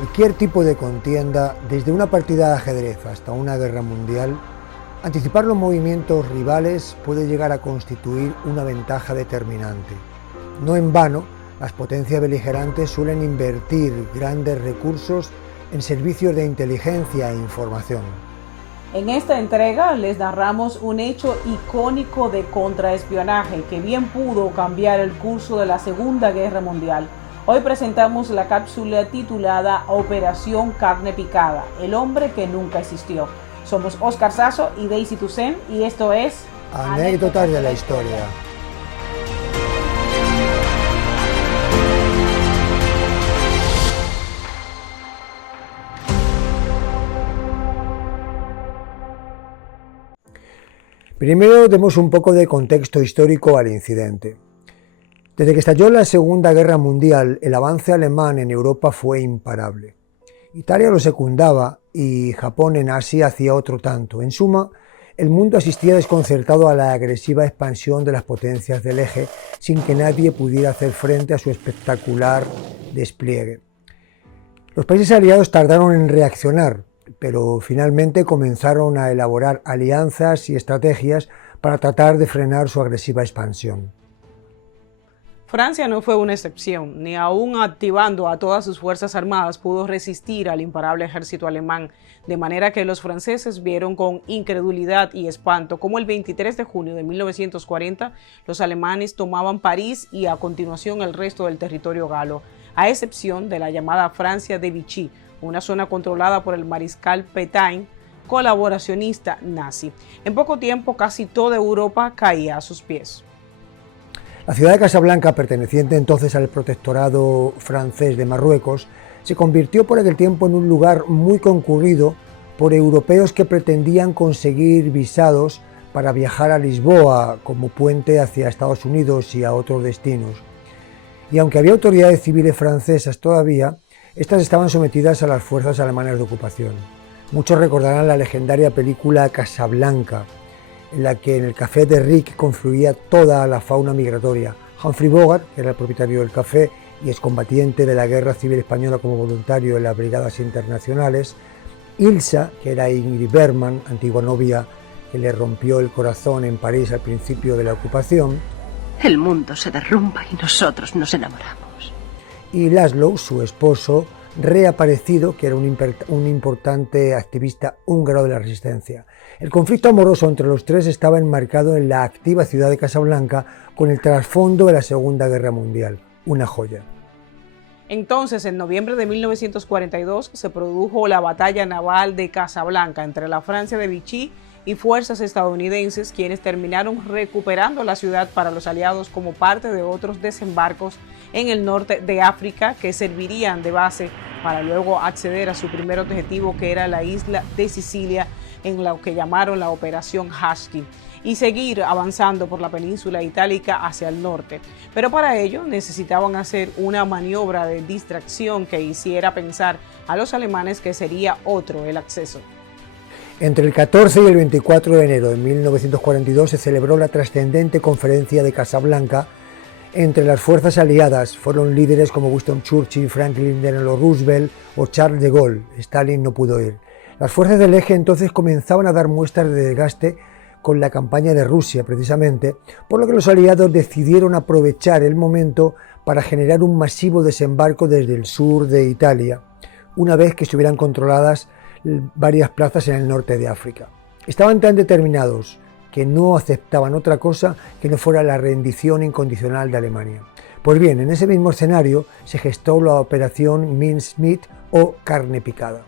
Cualquier tipo de contienda, desde una partida de ajedrez hasta una guerra mundial, anticipar los movimientos rivales puede llegar a constituir una ventaja determinante. No en vano, las potencias beligerantes suelen invertir grandes recursos en servicios de inteligencia e información. En esta entrega les narramos un hecho icónico de contraespionaje que bien pudo cambiar el curso de la Segunda Guerra Mundial. Hoy presentamos la cápsula titulada Operación Carne Picada, el hombre que nunca existió. Somos Oscar Sasso y Daisy Toussaint y esto es Anécdotas de la Historia. Primero demos un poco de contexto histórico al incidente. Desde que estalló la Segunda Guerra Mundial, el avance alemán en Europa fue imparable. Italia lo secundaba y Japón en Asia hacía otro tanto. En suma, el mundo asistía desconcertado a la agresiva expansión de las potencias del eje sin que nadie pudiera hacer frente a su espectacular despliegue. Los países aliados tardaron en reaccionar, pero finalmente comenzaron a elaborar alianzas y estrategias para tratar de frenar su agresiva expansión. Francia no fue una excepción, ni aún activando a todas sus fuerzas armadas pudo resistir al imparable ejército alemán, de manera que los franceses vieron con incredulidad y espanto cómo el 23 de junio de 1940 los alemanes tomaban París y a continuación el resto del territorio galo, a excepción de la llamada Francia de Vichy, una zona controlada por el mariscal Pétain, colaboracionista nazi. En poco tiempo casi toda Europa caía a sus pies. La ciudad de Casablanca, perteneciente entonces al protectorado francés de Marruecos, se convirtió por aquel tiempo en un lugar muy concurrido por europeos que pretendían conseguir visados para viajar a Lisboa como puente hacia Estados Unidos y a otros destinos. Y aunque había autoridades civiles francesas todavía, estas estaban sometidas a las fuerzas alemanas de ocupación. Muchos recordarán la legendaria película Casablanca, en la que en el café de Rick confluía toda la fauna migratoria. Humphrey Bogart, que era el propietario del café y excombatiente de la Guerra Civil Española como voluntario en las Brigadas Internacionales, Ilsa, que era Ingrid Bergman, antigua novia que le rompió el corazón en París al principio de la ocupación, el mundo se derrumba y nosotros nos enamoramos. Y Laszlo, su esposo, reaparecido, que era un importante activista húngaro de la resistencia. El conflicto amoroso entre los tres estaba enmarcado en la activa ciudad de Casablanca con el trasfondo de la Segunda Guerra Mundial, una joya. Entonces, en noviembre de 1942 se produjo la batalla naval de Casablanca entre la Francia de Vichy y fuerzas estadounidenses, quienes terminaron recuperando la ciudad para los aliados como parte de otros desembarcos en el norte de África que servirían de base para luego acceder a su primer objetivo, que era la isla de Sicilia, en lo que llamaron la Operación Husky, y seguir avanzando por la península itálica hacia el norte. Pero para ello necesitaban hacer una maniobra de distracción que hiciera pensar a los alemanes que sería otro el acceso. Entre el 14 y el 24 de enero de 1942 se celebró la trascendente conferencia de Casablanca. Entre las fuerzas aliadas fueron líderes como Winston Churchill, Franklin Delano Roosevelt o Charles de Gaulle. Stalin no pudo ir. Las fuerzas del eje entonces comenzaban a dar muestras de desgaste con la campaña de Rusia, precisamente, por lo que los aliados decidieron aprovechar el momento para generar un masivo desembarco desde el sur de Italia, una vez que estuvieran controladas varias plazas en el norte de África. Estaban tan determinados que no aceptaban otra cosa que no fuera la rendición incondicional de Alemania. Pues bien, en ese mismo escenario se gestó la operación Mincemeat o carne picada.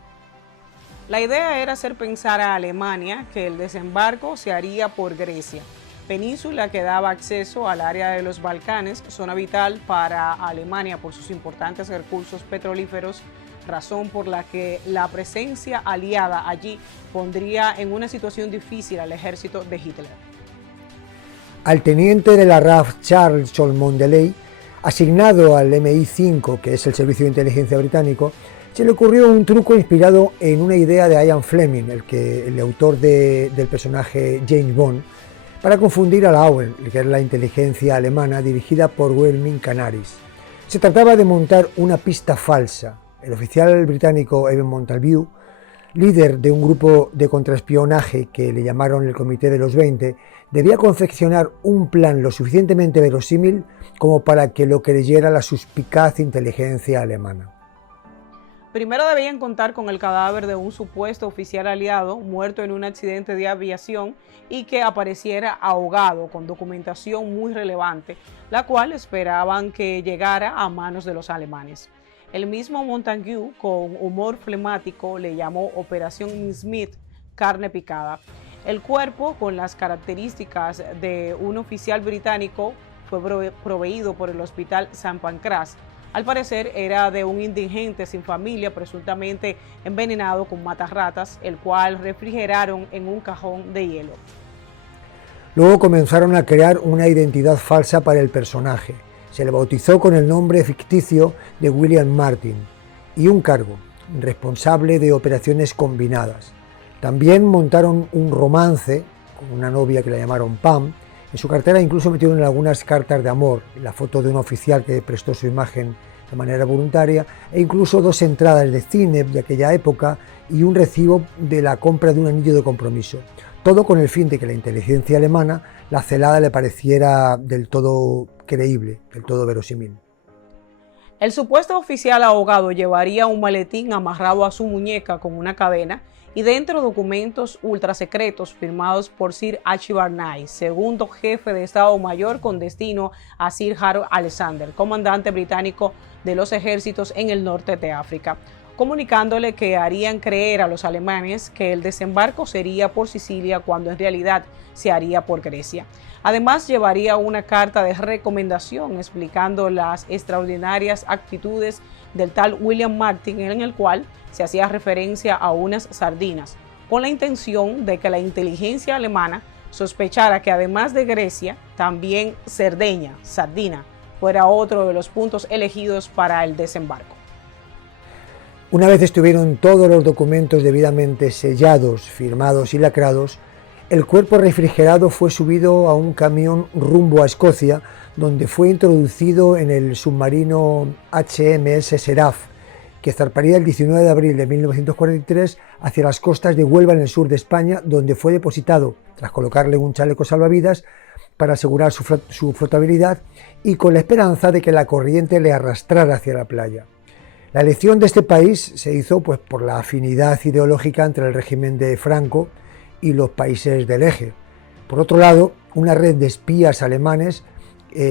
La idea era hacer pensar a Alemania que el desembarco se haría por Grecia, península que daba acceso al área de los Balcanes, zona vital para Alemania por sus importantes recursos petrolíferos, razón por la que la presencia aliada allí pondría en una situación difícil al ejército de Hitler. Al teniente de la RAF Charles Cholmondeley, asignado al MI5, que es el servicio de inteligencia británico, se le ocurrió un truco inspirado en una idea de Ian Fleming, el autor del personaje James Bond, para confundir a la Auer, que era la inteligencia alemana dirigida por Wilhelm Canaris. Se trataba de montar una pista falsa, El oficial británico Evan Montalview, líder de un grupo de contraespionaje que le llamaron el Comité de los 20, debía confeccionar un plan lo suficientemente verosímil como para que lo creyera la suspicaz inteligencia alemana. Primero debían contar con el cadáver de un supuesto oficial aliado muerto en un accidente de aviación y que apareciera ahogado, con documentación muy relevante, la cual esperaban que llegara a manos de los alemanes. El mismo Montague, con humor flemático, le llamó Operación Smith, carne picada. El cuerpo, con las características de un oficial británico, fue proveído por el Hospital San Pancras. Al parecer era de un indigente sin familia, presuntamente envenenado con matarratas, el cual refrigeraron en un cajón de hielo. Luego comenzaron a crear una identidad falsa para el personaje. Se le bautizó con el nombre ficticio de William Martin y un cargo, responsable de operaciones combinadas. También montaron un romance con una novia que la llamaron Pam. En su cartera incluso metieron algunas cartas de amor, la foto de un oficial que prestó su imagen de manera voluntaria e incluso 2 entradas de cine de aquella época y un recibo de la compra de un anillo de compromiso. Todo con el fin de que la inteligencia alemana la celada le pareciera del todo creíble, del todo verosímil. El supuesto oficial ahogado llevaría un maletín amarrado a su muñeca con una cadena y dentro documentos ultrasecretos firmados por Sir Archibald Knight, segundo jefe de Estado Mayor con destino a Sir Harold Alexander, comandante británico de los ejércitos en el norte de África, comunicándole que harían creer a los alemanes que el desembarco sería por Sicilia cuando en realidad se haría por Grecia. Además, llevaría una carta de recomendación explicando las extraordinarias actitudes del tal William Martin, en el cual se hacía referencia a unas sardinas, con la intención de que la inteligencia alemana sospechara que además de Grecia, también Cerdeña, Sardina, fuera otro de los puntos elegidos para el desembarco. Una vez estuvieron todos los documentos debidamente sellados, firmados y lacrados, el cuerpo refrigerado fue subido a un camión rumbo a Escocia, donde fue introducido en el submarino HMS Seraph, que zarparía el 19 de abril de 1943 hacia las costas de Huelva en el sur de España, donde fue depositado, tras colocarle un chaleco salvavidas para asegurar su flotabilidad y con la esperanza de que la corriente le arrastrara hacia la playa. La elección de este país se hizo por la afinidad ideológica entre el régimen de Franco y los países del Eje. Por otro lado, una red de espías alemanes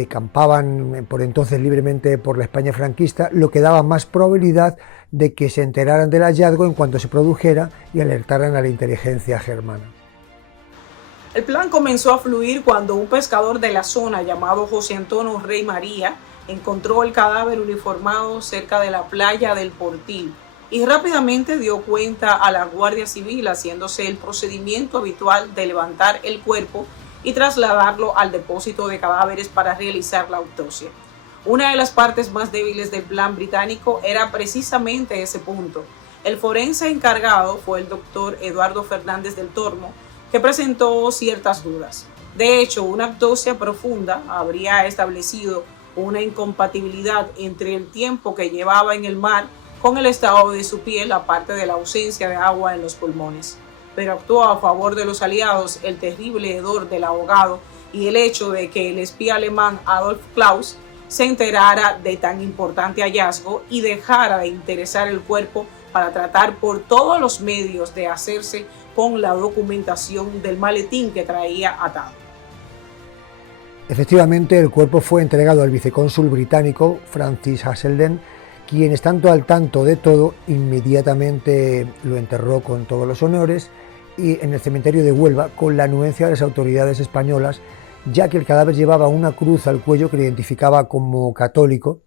campaban por entonces libremente por la España franquista, lo que daba más probabilidad de que se enteraran del hallazgo en cuanto se produjera y alertaran a la inteligencia germana. El plan comenzó a fluir cuando un pescador de la zona llamado José Antonio Rey María encontró el cadáver uniformado cerca de la playa del Portil y rápidamente dio cuenta a la Guardia Civil, haciéndose el procedimiento habitual de levantar el cuerpo y trasladarlo al depósito de cadáveres para realizar la autopsia. Una de las partes más débiles del plan británico era precisamente ese punto. El forense encargado fue el doctor Eduardo Fernández del Tormo, que presentó ciertas dudas. De hecho, una autopsia profunda habría establecido una incompatibilidad entre el tiempo que llevaba en el mar con el estado de su piel, aparte de la ausencia de agua en los pulmones. Pero actuó a favor de los aliados el terrible hedor del ahogado y el hecho de que el espía alemán Adolf Klaus se enterara de tan importante hallazgo y dejara de interesar el cuerpo para tratar por todos los medios de hacerse con la documentación del maletín que traía atado. Efectivamente, el cuerpo fue entregado al vicecónsul británico Francis Haselden, quien, estando al tanto de todo, inmediatamente lo enterró con todos los honores y en el cementerio de Huelva, con la anuencia de las autoridades españolas, ya que el cadáver llevaba una cruz al cuello que le identificaba como católico.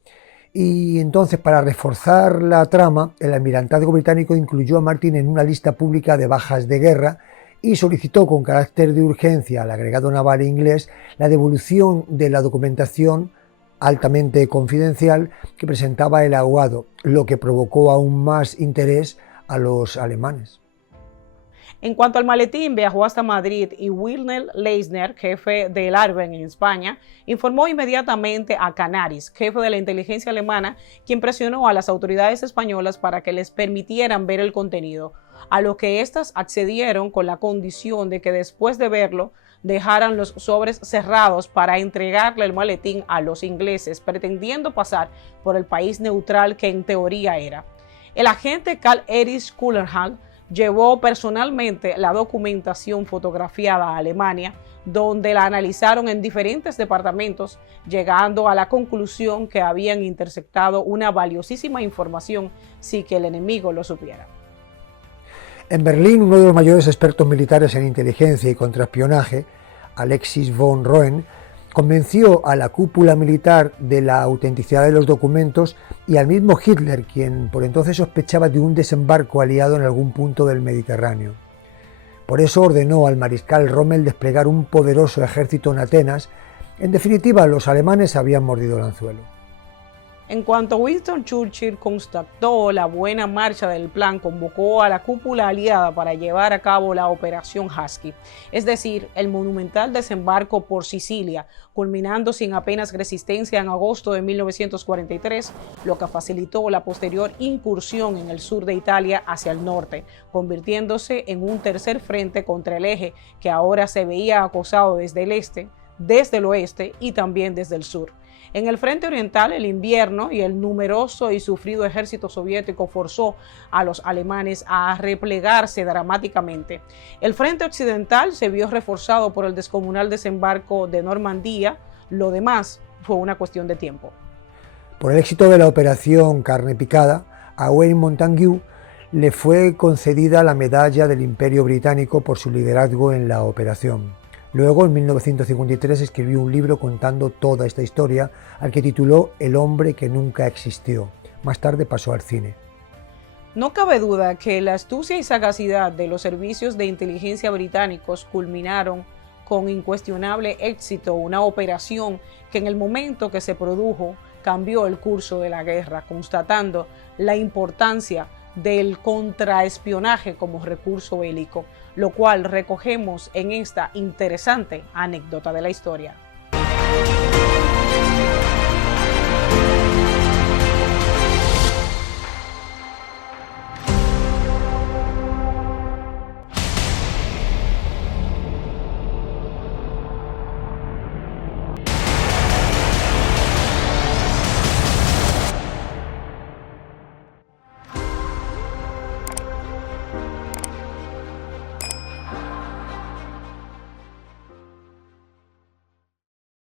Y entonces, para reforzar la trama, el almirantazgo británico incluyó a Martin en una lista pública de bajas de guerra y solicitó con carácter de urgencia al agregado naval inglés la devolución de la documentación altamente confidencial que presentaba el ahogado, lo que provocó aún más interés a los alemanes. En cuanto al maletín, viajó hasta Madrid y Wilhelm Leisner, jefe del Arben en España, informó inmediatamente a Canaris, jefe de la inteligencia alemana, quien presionó a las autoridades españolas para que les permitieran ver el contenido, a lo que éstas accedieron con la condición de que después de verlo dejaran los sobres cerrados para entregarle el maletín a los ingleses, pretendiendo pasar por el país neutral que en teoría era. El agente Karl Erich Kullerhall llevó personalmente la documentación fotografiada a Alemania, donde la analizaron en diferentes departamentos, llegando a la conclusión que habían interceptado una valiosísima información sin que el enemigo lo supiera. En Berlín, uno de los mayores expertos militares en inteligencia y contraespionaje, Alexis von Roen, convenció a la cúpula militar de la autenticidad de los documentos y al mismo Hitler, quien por entonces sospechaba de un desembarco aliado en algún punto del Mediterráneo. Por eso ordenó al mariscal Rommel desplegar un poderoso ejército en Atenas. En definitiva, los alemanes habían mordido el anzuelo. En cuanto Winston Churchill constató la buena marcha del plan, convocó a la cúpula aliada para llevar a cabo la Operación Husky, es decir, el monumental desembarco por Sicilia, culminando sin apenas resistencia en agosto de 1943, lo que facilitó la posterior incursión en el sur de Italia hacia el norte, convirtiéndose en un tercer frente contra el eje que ahora se veía acosado desde el este, desde el oeste y también desde el sur. En el frente oriental, el invierno y el numeroso y sufrido ejército soviético forzó a los alemanes a replegarse dramáticamente. El frente occidental se vio reforzado por el descomunal desembarco de Normandía. Lo demás fue una cuestión de tiempo. Por el éxito de la operación Carne Picada, a Wayne Montagu le fue concedida la medalla del Imperio Británico por su liderazgo en la operación. Luego, en 1953, escribió un libro contando toda esta historia, al que tituló El hombre que nunca existió. Más tarde pasó al cine. No cabe duda que la astucia y sagacidad de los servicios de inteligencia británicos culminaron con incuestionable éxito una operación que en el momento que se produjo cambió el curso de la guerra, constatando la importancia del contraespionaje como recurso bélico, lo cual recogemos en esta interesante anécdota de la historia.